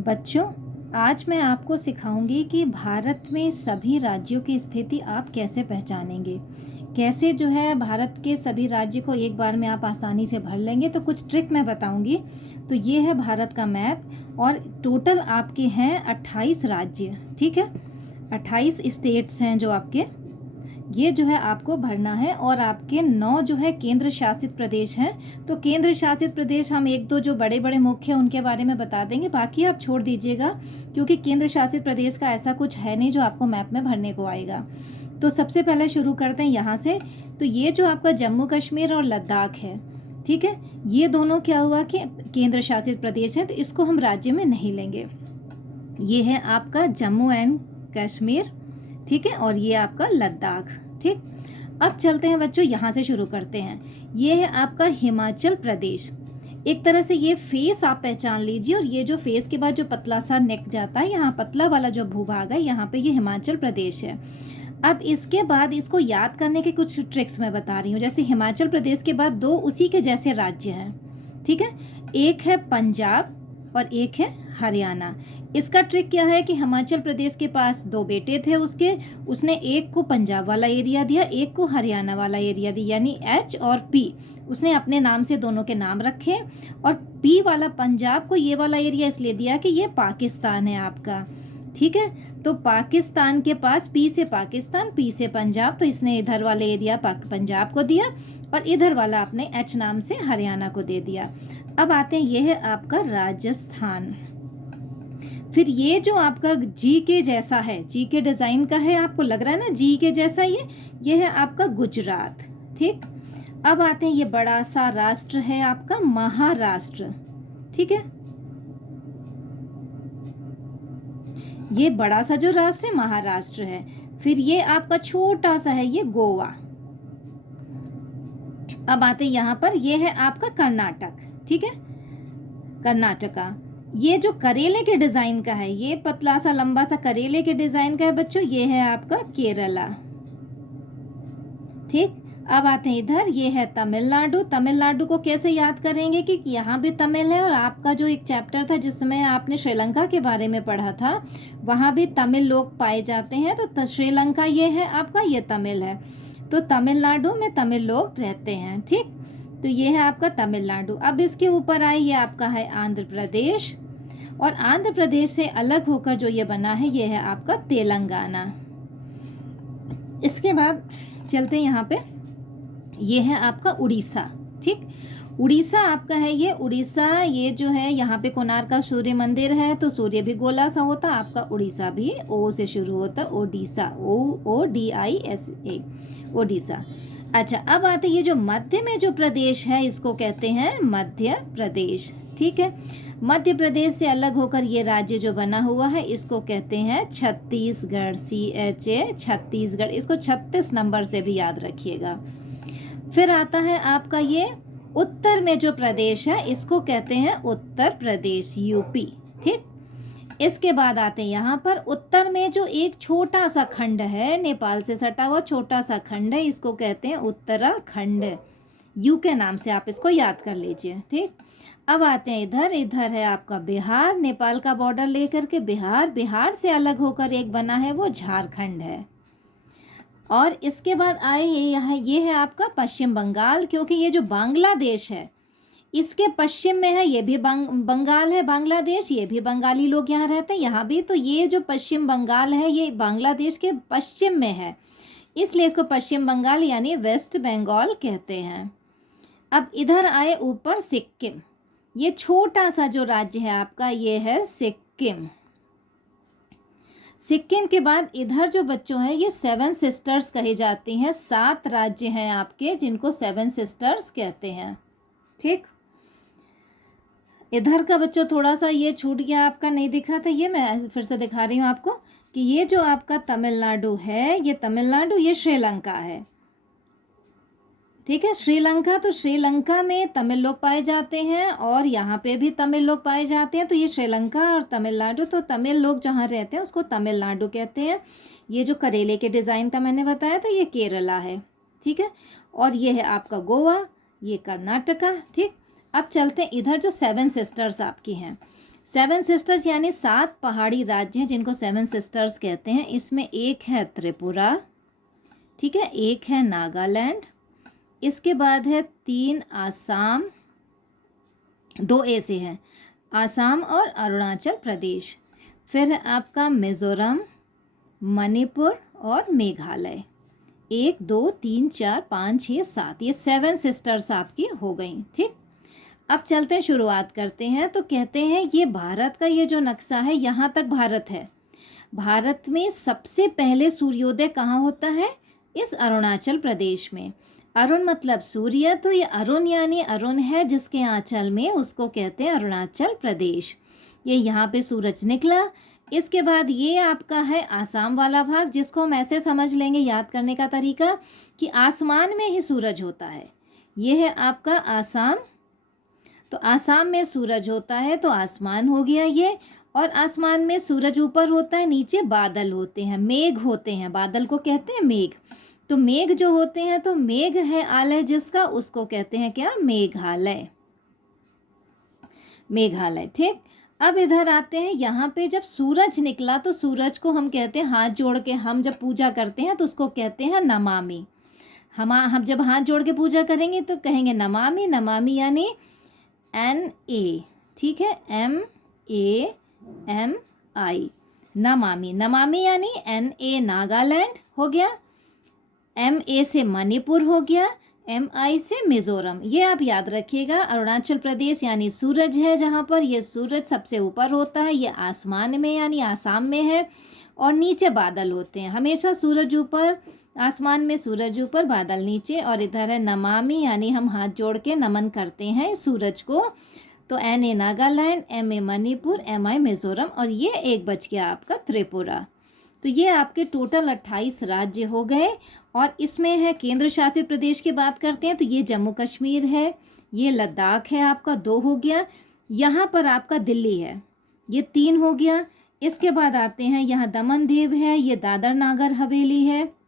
बच्चों, आज मैं आपको सिखाऊंगी कि भारत में सभी राज्यों की स्थिति आप कैसे पहचानेंगे। कैसे जो है भारत के सभी राज्य को एक बार में आप आसानी से भर लेंगे। तो कुछ ट्रिक मैं बताऊंगी। तो ये है भारत का मैप और टोटल आपके हैं 28 राज्य। ठीक है, 28 स्टेट्स हैं जो आपके, ये जो है आपको भरना है। और आपके 9 जो है केंद्र शासित प्रदेश हैं। तो केंद्र शासित प्रदेश हम एक दो जो बड़े बड़े मुख्य उनके बारे में बता देंगे, बाकी आप छोड़ दीजिएगा, क्योंकि केंद्र शासित प्रदेश का ऐसा कुछ है नहीं जो आपको मैप में भरने को आएगा। तो सबसे पहले शुरू करते हैं यहाँ से। तो ये जो आपका जम्मू कश्मीर और लद्दाख है, ठीक है, ये दोनों क्या हुआ कि केंद्र शासित प्रदेश हैं, तो इसको हम राज्य में नहीं लेंगे। ये है आपका जम्मू एंड कश्मीर, ठीक है, और ये आपका लद्दाख। ठीक, अब चलते हैं बच्चों, यहाँ से शुरू करते हैं। ये है आपका हिमाचल प्रदेश। एक तरह से ये फेस आप पहचान लीजिए, और ये जो फेस के बाद जो पतला सा नेक जाता है, यहाँ पतला वाला जो भूभाग है, यहाँ पे ये हिमाचल प्रदेश है। अब इसके बाद इसको याद करने के कुछ ट्रिक्स मैं बता रही हूँ। जैसे हिमाचल प्रदेश के बाद दो उसी के जैसे राज्य हैं, ठीक है, एक है पंजाब और एक है हरियाणा। इसका ट्रिक क्या है कि हिमाचल प्रदेश के पास दो बेटे थे उसके, उसने एक को पंजाब वाला एरिया दिया, एक को हरियाणा वाला एरिया दिया, यानी एच और पी उसने अपने नाम से दोनों के नाम रखे। और पी वाला पंजाब को ये वाला एरिया इसलिए दिया कि ये पाकिस्तान है आपका, ठीक है। तो पाकिस्तान के पास पी से पाकिस्तान, पी से पंजाब, तो इसने इधर वाले एरिया पंजाब को दिया और इधर वाला अपने एच नाम से हरियाणा को दे दिया। अब आते हैं, ये है आपका राजस्थान। फिर ये जो आपका जी के जैसा है, जी के डिज़ाइन का है, आपको लग रहा है ना जी के जैसा, ये है आपका गुजरात। ठीक, अब आते हैं, ये बड़ा सा राष्ट्र है आपका महाराष्ट्र। ठीक है, ये बड़ा सा जो राष्ट्र है महाराष्ट्र है। फिर ये आपका छोटा सा है ये गोवा। अब आते हैं यहाँ पर, ये है आपका कर्नाटक। ठीक है, कर्नाटका। ये जो करेले के डिजाइन का है, ये पतला सा लंबा सा करेले के डिजाइन का है बच्चों, ये है आपका केरला। ठीक, अब आते हैं इधर, ये है तमिलनाडु। तमिलनाडु को कैसे याद करेंगे कि यहाँ भी तमिल है, और आपका जो एक चैप्टर था जिसमें आपने श्रीलंका के बारे में पढ़ा था, वहाँ भी तमिल लोग पाए जाते हैं। तो श्रीलंका ये है आपका, ये तमिल है, तो तमिलनाडु में तमिल लोग रहते हैं। ठीक, तो ये है आपका तमिलनाडु। अब इसके ऊपर आए, ये आपका है आंध्र प्रदेश, और आंध्र प्रदेश से अलग होकर जो ये बना है, ये है आपका तेलंगाना। इसके बाद चलते हैं यहाँ पे, ये है आपका उड़ीसा। ठीक, उड़ीसा आपका है ये उड़ीसा, ये जो है यहाँ पे कोणार्क का सूर्य मंदिर है, तो सूर्य भी गोला सा होता, आपका उड़ीसा भी ओ से शुरू होता, ओडिशा, ODISA, ओडिशा। अच्छा, अब आते ये जो मध्य में जो प्रदेश है, इसको कहते हैं मध्य प्रदेश। ठीक है, मध्य प्रदेश से अलग होकर ये राज्य जो बना हुआ है, इसको कहते हैं छत्तीसगढ़, CHA, छत्तीसगढ़। इसको 36 नंबर से भी याद रखिएगा। फिर आता है आपका ये उत्तर में जो प्रदेश है, इसको कहते हैं उत्तर प्रदेश, UP। ठीक, इसके बाद आते हैं यहाँ पर उत्तर में जो एक छोटा सा खंड है, नेपाल से सटा हुआ छोटा सा खंड है, इसको कहते हैं उत्तराखंड। यू के नाम से आप इसको याद कर लीजिए। ठीक, अब आते हैं इधर, इधर है आपका बिहार, नेपाल का बॉर्डर लेकर के बिहार, बिहार से अलग होकर एक बना है वो झारखंड है। और इसके बाद आए यहाँ, ये है आपका पश्चिम बंगाल, क्योंकि ये जो बांग्लादेश है इसके पश्चिम में है, ये भी बंगाल है, बांग्लादेश, ये भी बंगाली लोग यहाँ रहते हैं यहाँ भी। तो ये जो पश्चिम बंगाल है, ये बांग्लादेश के पश्चिम में है, इसलिए इसको पश्चिम बंगाल यानी वेस्ट बंगाल कहते हैं। अब इधर आए ऊपर, सिक्किम, ये छोटा सा जो राज्य है आपका, ये है सिक्किम। सिक्किम के बाद इधर जो बच्चों हैं, ये 7 सिस्टर्स कही जाती हैं, 7 राज्य हैं आपके जिनको 7 सिस्टर्स कहते हैं। ठीक, इधर का बच्चों थोड़ा सा ये छूट गया आपका, नहीं दिखा था, ये मैं फिर से दिखा रही हूँ आपको कि ये जो आपका तमिलनाडु है, ये तमिलनाडु, ये श्रीलंका है। ठीक है, श्रीलंका, तो श्रीलंका में तमिल लोग पाए जाते हैं और यहाँ पे भी तमिल लोग पाए जाते हैं, तो ये श्रीलंका और तमिलनाडु, तो तमिल लोग जहाँ रहते हैं उसको तमिलनाडु कहते हैं। ये जो करेले के डिज़ाइन का मैंने बताया था, ये केरला है। ठीक है, और ये है आपका गोवा, ये कर्नाटका। ठीक, अब चलते हैं इधर जो 7 सिस्टर्स आपकी हैं, सेवन सिस्टर्स यानी 7 पहाड़ी राज्य हैं जिनको सेवन सिस्टर्स कहते हैं। इसमें एक है त्रिपुरा, ठीक है, एक है नागालैंड, इसके बाद है 3 आसाम, 2 ऐसे हैं, आसाम और अरुणाचल प्रदेश। फिर है आपका मिज़ोरम, मणिपुर और मेघालय। 1 2 3 4 5 6 7, ये 7 सिस्टर्स आपकी हो गई। ठीक, अब चलते हैं, शुरुआत करते हैं। तो कहते हैं ये भारत का ये जो नक्शा है, यहाँ तक भारत है। भारत में सबसे पहले सूर्योदय कहाँ होता है? इस अरुणाचल प्रदेश में। अरुण मतलब सूर्य, तो ये अरुण यानी अरुण है जिसके आंचल में, उसको कहते हैं अरुणाचल प्रदेश। ये यहाँ पे सूरज निकला। इसके बाद ये आपका है आसाम वाला भाग, जिसको हम ऐसे समझ लेंगे, याद करने का तरीका, कि आसमान में ही सूरज होता है। ये है आपका आसाम, तो आसाम में सूरज होता है तो आसमान हो गया ये। और आसमान में सूरज ऊपर होता है, नीचे बादल होते हैं, मेघ होते हैं, बादल को कहते हैं मेघ। तो मेघ जो होते हैं, तो मेघ है आलय जिसका, उसको कहते हैं क्या? मेघालय, मेघालय। ठीक, अब इधर आते हैं, यहाँ पे जब सूरज निकला तो सूरज को हम कहते हैं, हाथ जोड़ के हम जब पूजा करते हैं तो उसको कहते हैं नमामि। हम जब हाथ जोड़ के पूजा करेंगे तो कहेंगे नमामि। नमामि यानी NA, ठीक है, MAMI, नमामि। नमामि यानी NA नागालैंड हो गया, MA से मणिपुर हो गया, MI से मिज़ोरम। ये आप याद रखिएगा। अरुणाचल प्रदेश यानी सूरज है जहाँ पर, ये सूरज सबसे ऊपर होता है, ये आसमान में यानी आसाम में है, और नीचे बादल होते हैं। हमेशा सूरज ऊपर, आसमान में सूरज ऊपर, बादल नीचे। और इधर है नमामि यानी हम हाथ जोड़ के नमन करते हैं सूरज को। तो NA Nagaland, MA Manipur, MI Mizoram, और ये एक बच गया आपका त्रिपुरा। तो ये आपके टोटल 28 राज्य हो गए। और इसमें है केंद्र शासित प्रदेश की बात करते हैं तो ये जम्मू कश्मीर है, ये लद्दाख है आपका, 2 हो गया। यहाँ पर आपका दिल्ली है, ये 3 हो गया। इसके बाद आते हैं यहाँ दमन दीव है, ये दादर नागर हवेली है।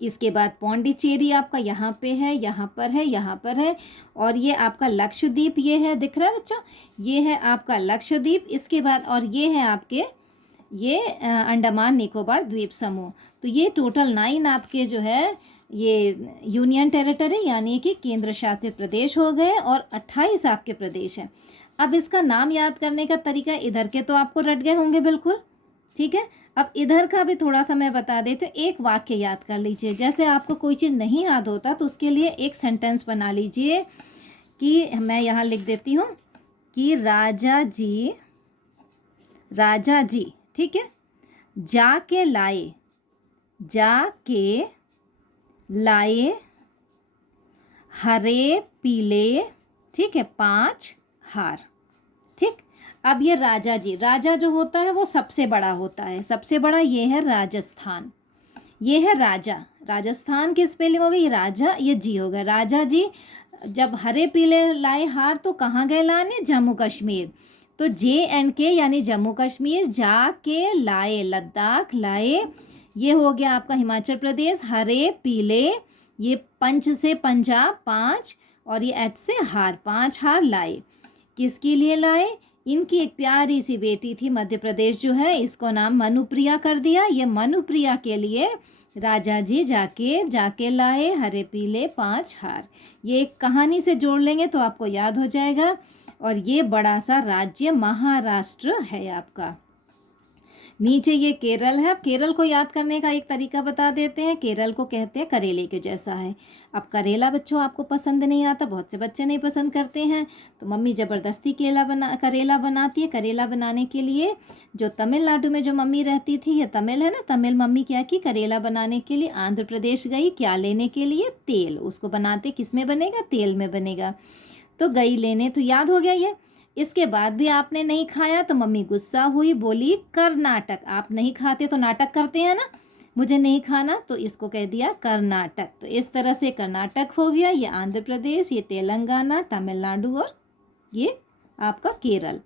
इसके बाद पौंडीचेरी आपका यहाँ पे है, यहाँ पर है, यहाँ पर है। और ये आपका लक्षद्वीप, ये है, दिख रहा है बच्चों, ये है आपका लक्षद्वीप। इसके बाद और ये है आपके ये अंडमान निकोबार द्वीप समूह। तो ये टोटल 9 आपके जो है ये यूनियन टेरिटरी यानी कि केंद्र शासित प्रदेश हो गए, और 28 आपके प्रदेश हैं। अब इसका नाम याद करने का तरीका, इधर के तो आपको रट गए होंगे बिल्कुल, ठीक है। अब इधर का भी थोड़ा सा मैं बता देती हूँ। एक वाक्य याद कर लीजिए, जैसे आपको कोई चीज़ नहीं याद होता तो उसके लिए एक सेंटेंस बना लीजिए, कि मैं यहाँ लिख देती हूँ कि राजा जी, ठीक है, जाके लाए हरे पीले, ठीक है, 5 हार। ठीक, अब ये राजा जी, राजा जो होता है वो सबसे बड़ा होता है, सबसे बड़ा ये है राजस्थान, ये है राजा। राजस्थान की स्पेलिंग हो गई राजा, ये जी हो गया। राजा जी जब हरे पीले लाए हार तो कहाँ गए लाने? जम्मू कश्मीर। तो JNK यानी जम्मू कश्मीर, जाके लाए लद्दाख लाए, ये हो गया आपका हिमाचल प्रदेश। हरे पीले, ये पंच से पंजाब 5, और ये H से हार, 5 हार लाए। किसके लिए लाए? इनकी एक प्यारी सी बेटी थी, मध्य प्रदेश जो है, इसको नाम मनुप्रिया कर दिया। ये मनुप्रिया के लिए राजा जी जाके लाए हरे पीले 5 हार। ये एक कहानी से जोड़ लेंगे तो आपको याद हो जाएगा। और ये बड़ा सा राज्य महाराष्ट्र है आपका। नीचे ये केरल है। अब केरल को याद करने का एक तरीका बता देते हैं। केरल को कहते हैं करेले के जैसा है। अब करेला बच्चों आपको पसंद नहीं आता, बहुत से बच्चे नहीं पसंद करते हैं, तो मम्मी ज़बरदस्ती करेला बनाती है। करेला बनाने के लिए जो तमिलनाडु में जो मम्मी रहती थी, ये तमिल है ना, तमिल मम्मी क्या की, करेला बनाने के लिए आंध्र प्रदेश गई। क्या लेने के लिए? तेल। उसको बनाते किस में बनेगा? तेल में बनेगा। तो गई लेने, तो याद हो गया ये। इसके बाद भी आपने नहीं खाया तो मम्मी गुस्सा हुई, बोली कर्नाटक। आप नहीं खाते तो नाटक करते हैं ना, मुझे नहीं खाना, तो इसको कह दिया कर्नाटक। तो इस तरह से कर्नाटक हो गया, ये आंध्र प्रदेश, ये तेलंगाना, तमिलनाडु, और ये आपका केरल।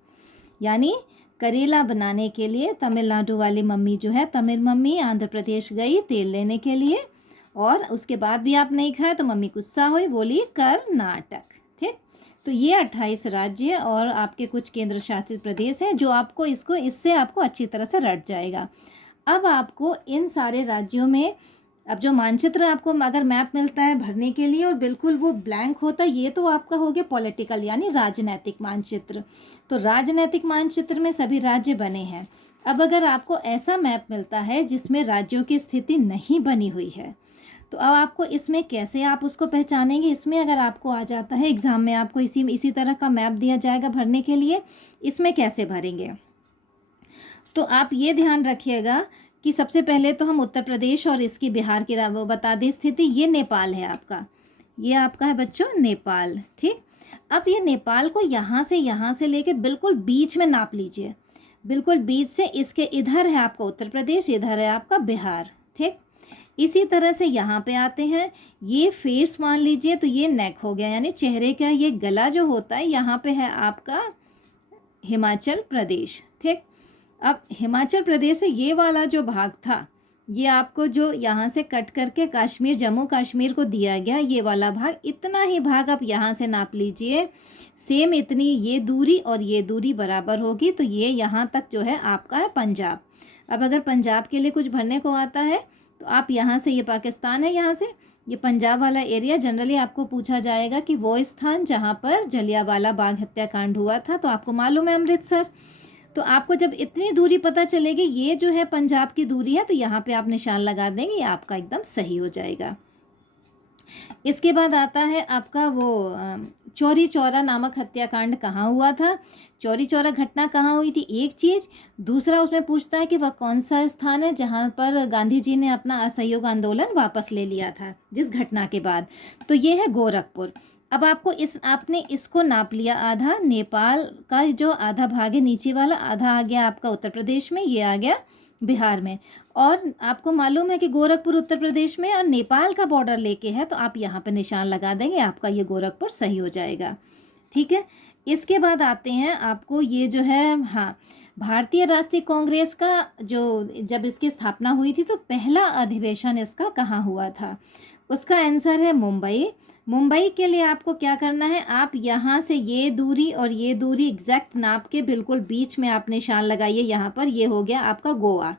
यानी करेला बनाने के लिए तमिलनाडु वाली मम्मी जो है, तमिल मम्मी आंध्र प्रदेश गई तेल लेने के लिए, और उसके बाद भी आप नहीं खाए तो मम्मी गुस्सा हुई, बोली कर्नाटक। ठीक, तो ये 28 राज्य और आपके कुछ केंद्र शासित प्रदेश हैं जो आपको इससे आपको अच्छी तरह से रट जाएगा। अब आपको इन सारे राज्यों में अब जो मानचित्र आपको अगर मैप मिलता है भरने के लिए और बिल्कुल वो ब्लैंक होता है, ये तो आपका हो गया पॉलिटिकल यानी राजनैतिक मानचित्र। तो राजनैतिक मानचित्र में सभी राज्य बने हैं। अब अगर आपको ऐसा मैप मिलता है जिसमें राज्यों की स्थिति नहीं बनी हुई है, तो अब आपको इसमें कैसे आप उसको पहचानेंगे। इसमें अगर आपको आ जाता है एग्ज़ाम में, आपको इसी तरह का मैप दिया जाएगा भरने के लिए, इसमें कैसे भरेंगे। तो आप ये ध्यान रखिएगा कि सबसे पहले तो हम उत्तर प्रदेश और इसकी बिहार की वो बता दें स्थिति। ये नेपाल है आपका, ये आपका है बच्चों नेपाल, ठीक। अब ये नेपाल को यहाँ से लेके बिल्कुल बीच में नाप लीजिए, बिल्कुल बीच से इसके इधर है आपका उत्तर प्रदेश, इधर है आपका बिहार, ठीक। इसी तरह से यहाँ पे आते हैं, ये फेस मान लीजिए, तो ये नेक हो गया यानी चेहरे का ये गला जो होता है, यहाँ पे है आपका हिमाचल प्रदेश, ठीक। अब हिमाचल प्रदेश से ये वाला जो भाग था, ये आपको जो यहाँ से कट करके कश्मीर जम्मू कश्मीर को दिया गया, ये वाला भाग, इतना ही भाग आप यहाँ से नाप लीजिए, सेम इतनी ये दूरी और ये दूरी बराबर होगी, तो ये यहाँ तक जो है आपका है पंजाब। अब अगर पंजाब के लिए कुछ भरने को आता है तो आप यहाँ से, ये पाकिस्तान है, यहाँ से ये पंजाब वाला एरिया, जनरली आपको पूछा जाएगा कि वो स्थान जहाँ पर जलियांवाला बाग हत्याकांड हुआ था, तो आपको मालूम है अमृतसर। तो आपको जब इतनी दूरी पता चलेगी, ये जो है पंजाब की दूरी है, तो यहाँ पे आप निशान लगा देंगे, ये आपका एकदम सही हो जाएगा। इसके बाद आता है आपका वो चौरी चौरा नामक हत्याकांड कहाँ हुआ था। चौरी चौरा घटना कहाँ हुई थी, एक चीज़। दूसरा उसमें पूछता है कि वह कौन सा स्थान है जहाँ पर गांधी जी ने अपना असहयोग आंदोलन वापस ले लिया था जिस घटना के बाद, तो ये है गोरखपुर। अब आपको आपने इसको नाप लिया आधा, नेपाल का जो आधा भाग है नीचे वाला, आधा आ गया आपका उत्तर प्रदेश में, ये आ गया बिहार में। और आपको मालूम है कि गोरखपुर उत्तर प्रदेश में और नेपाल का बॉर्डर लेके है, तो आप यहाँ पे निशान लगा देंगे, आपका ये गोरखपुर सही हो जाएगा, ठीक है। इसके बाद आते हैं आपको ये जो है, हाँ, भारतीय राष्ट्रीय कांग्रेस का जो जब इसकी स्थापना हुई थी तो पहला अधिवेशन इसका कहाँ हुआ था, उसका आंसर है मुंबई। मुंबई के लिए आपको क्या करना है, आप यहाँ से ये दूरी और ये दूरी एग्जैक्ट नाप के बिल्कुल बीच में आप निशान लगाइए, यहाँ पर ये हो गया आपका गोवा,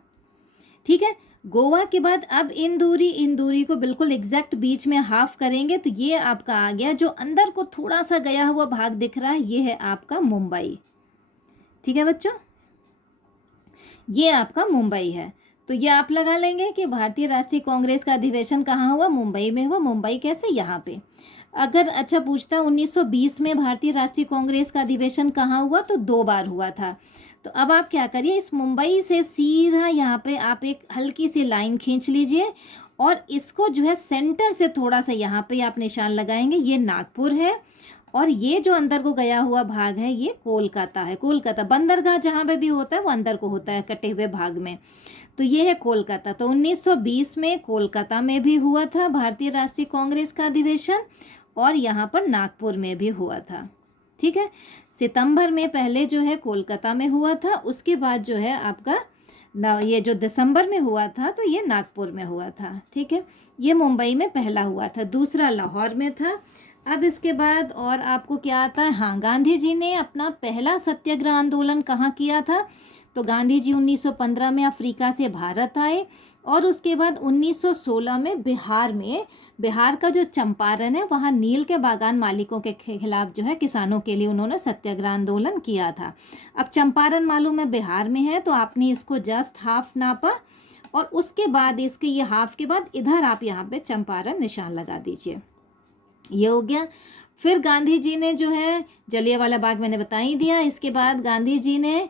ठीक है। गोवा के बाद अब इन दूरी को बिल्कुल एग्जैक्ट बीच में हाफ करेंगे, तो ये आपका आ गया, जो अंदर को थोड़ा सा गया हुआ भाग दिख रहा है, ये है आपका मुंबई, ठीक है बच्चों, ये आपका मुंबई है। तो ये आप लगा लेंगे कि भारतीय राष्ट्रीय कांग्रेस का अधिवेशन कहाँ हुआ, मुंबई में हुआ। मुंबई कैसे, यहाँ पे। अगर अच्छा पूछता 1920 में भारतीय राष्ट्रीय कांग्रेस का अधिवेशन कहाँ हुआ, तो 2 बार हुआ था। तो अब आप क्या करिए, इस मुंबई से सीधा यहाँ पे आप एक हल्की सी लाइन खींच लीजिए और इसको जो है सेंटर से थोड़ा सा यहाँ पे आप निशान लगाएंगे, ये नागपुर है। और ये जो अंदर को गया हुआ भाग है, ये कोलकाता है। कोलकाता बंदरगाह जहाँ पे भी होता है वो अंदर को होता है कटे हुए भाग में, तो ये है कोलकाता। तो 1920 में कोलकाता में भी हुआ था भारतीय राष्ट्रीय कांग्रेस का अधिवेशन, और यहाँ पर नागपुर में भी हुआ था, ठीक है। सितंबर में पहले जो है कोलकाता में हुआ था, उसके बाद जो है आपका ये जो दिसंबर में हुआ था तो ये नागपुर में हुआ था, ठीक है। ये मुंबई में पहला हुआ था, दूसरा लाहौर में था। अब इसके बाद और आपको क्या आता है, हाँ, गांधी जी ने अपना पहला सत्याग्रह आंदोलन कहाँ किया था, तो गांधी जी 1915 में अफ्रीका से भारत आए, और उसके बाद 1916 में बिहार का जो चंपारण है, वहाँ नील के बागान मालिकों के खिलाफ जो है किसानों के लिए उन्होंने सत्याग्रह आंदोलन किया था। अब चंपारण मालूम है बिहार में है, तो आपने इसको जस्ट हाफ नापा, और उसके बाद इसके ये हाफ के बाद इधर आप यहाँ पे चंपारण निशान लगा दीजिए, ये हो गया। फिर गांधी जी ने जो है जलियांवाला बाग मैंने बता ही दिया। इसके बाद गांधी जी ने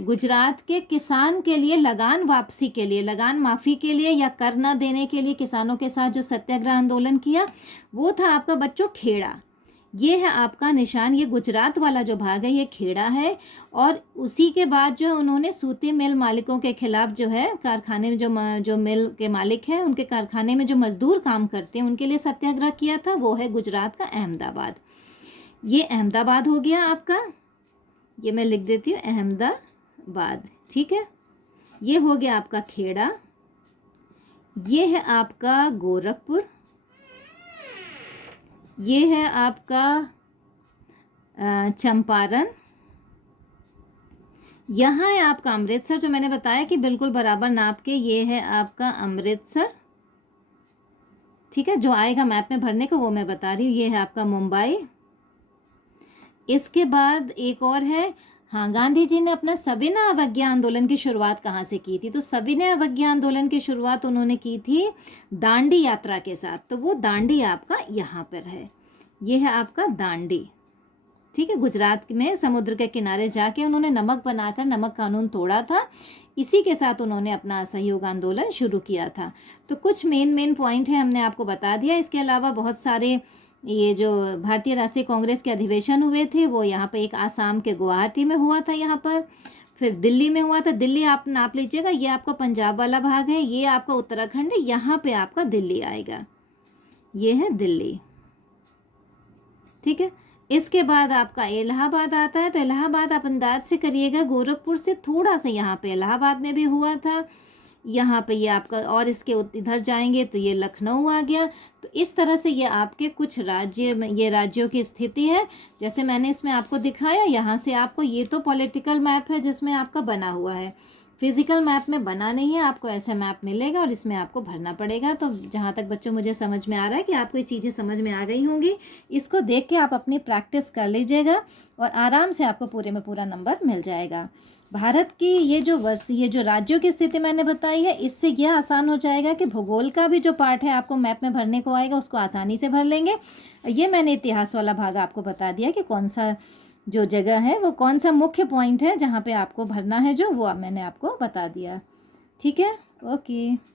गुजरात के किसान के लिए लगान वापसी के लिए, लगान माफ़ी के लिए या कर न देने के लिए किसानों के साथ जो सत्याग्रह आंदोलन किया, वो था आपका बच्चों खेड़ा। ये है आपका निशान, ये गुजरात वाला जो भाग है ये खेड़ा है। और उसी के बाद जो उन्होंने सूती मिल मालिकों के खिलाफ जो है कारखाने में जो मिल के मालिक हैं उनके कारखाने में जो मजदूर काम करते हैं उनके लिए सत्याग्रह किया था, वो है गुजरात का अहमदाबाद। ये अहमदाबाद हो गया आपका, ये मैं लिख देती हूँ अहमदाबाद, ठीक है। ये हो गया आपका खेड़ा, ये है आपका गोरखपुर, ये है आपका चंपारण। यहाँ है आपका अमृतसर, जो मैंने बताया कि बिल्कुल बराबर नाप के, ये है आपका अमृतसर। ठीक है, जो आएगा मैप में भरने को वो मैं बता रही हूँ। ये है आपका मुंबई। इसके बाद एक और है, हाँ, गांधी जी ने अपना सविनय अवज्ञा आंदोलन की शुरुआत कहाँ से की थी? तो सविनय अवज्ञा आंदोलन की शुरुआत उन्होंने की थी दांडी यात्रा के साथ। तो वो दांडी आपका यहाँ पर है, ये है आपका दांडी। ठीक है, गुजरात में समुद्र के किनारे जाके उन्होंने नमक बनाकर नमक कानून तोड़ा था। इसी के साथ उन्होंने अपना असहयोग आंदोलन शुरू किया था। तो कुछ मेन पॉइंट है, हमने आपको बता दिया। इसके अलावा बहुत सारे ये जो भारतीय राष्ट्रीय कांग्रेस के अधिवेशन हुए थे, वो यहाँ पे एक आसाम के गुवाहाटी में हुआ था, यहाँ पर फिर दिल्ली में हुआ था। दिल्ली आप नाप लीजिएगा, ये आपका पंजाब वाला भाग है, ये आपका उत्तराखंड है, यहाँ पे आपका दिल्ली आएगा, ये है दिल्ली। ठीक है, इसके बाद आपका इलाहाबाद आता है। तो इलाहाबाद आप अंदाज से करिएगा, गोरखपुर से थोड़ा सा यहाँ पे इलाहाबाद में भी हुआ था, यहाँ पे ये आपका, और इसके इधर जाएंगे तो ये लखनऊ आ गया। तो इस तरह से ये आपके कुछ राज्य में, ये राज्यों की स्थिति है। जैसे मैंने इसमें आपको दिखाया, यहाँ से आपको, ये तो पॉलिटिकल मैप है जिसमें आपका बना हुआ है, फिजिकल मैप में बना नहीं है। आपको ऐसा मैप मिलेगा और इसमें आपको भरना पड़ेगा। तो जहाँ तक बच्चों मुझे समझ में आ रहा है कि आपको ये चीज़ें समझ में आ गई होंगी, इसको देख के आप अपनी प्रैक्टिस कर लीजिएगा और आराम से आपको पूरे में पूरा नंबर मिल जाएगा। भारत की ये जो राज्यों की स्थिति मैंने बताई है, इससे यह आसान हो जाएगा कि भूगोल का भी जो पार्ट है आपको मैप में भरने को आएगा, उसको आसानी से भर लेंगे। ये मैंने इतिहास वाला भाग आपको बता दिया कि कौन सा जो जगह है, वो कौन सा मुख्य पॉइंट है जहाँ पे आपको भरना है, जो वो मैंने आपको बता दिया। ठीक है, ओके।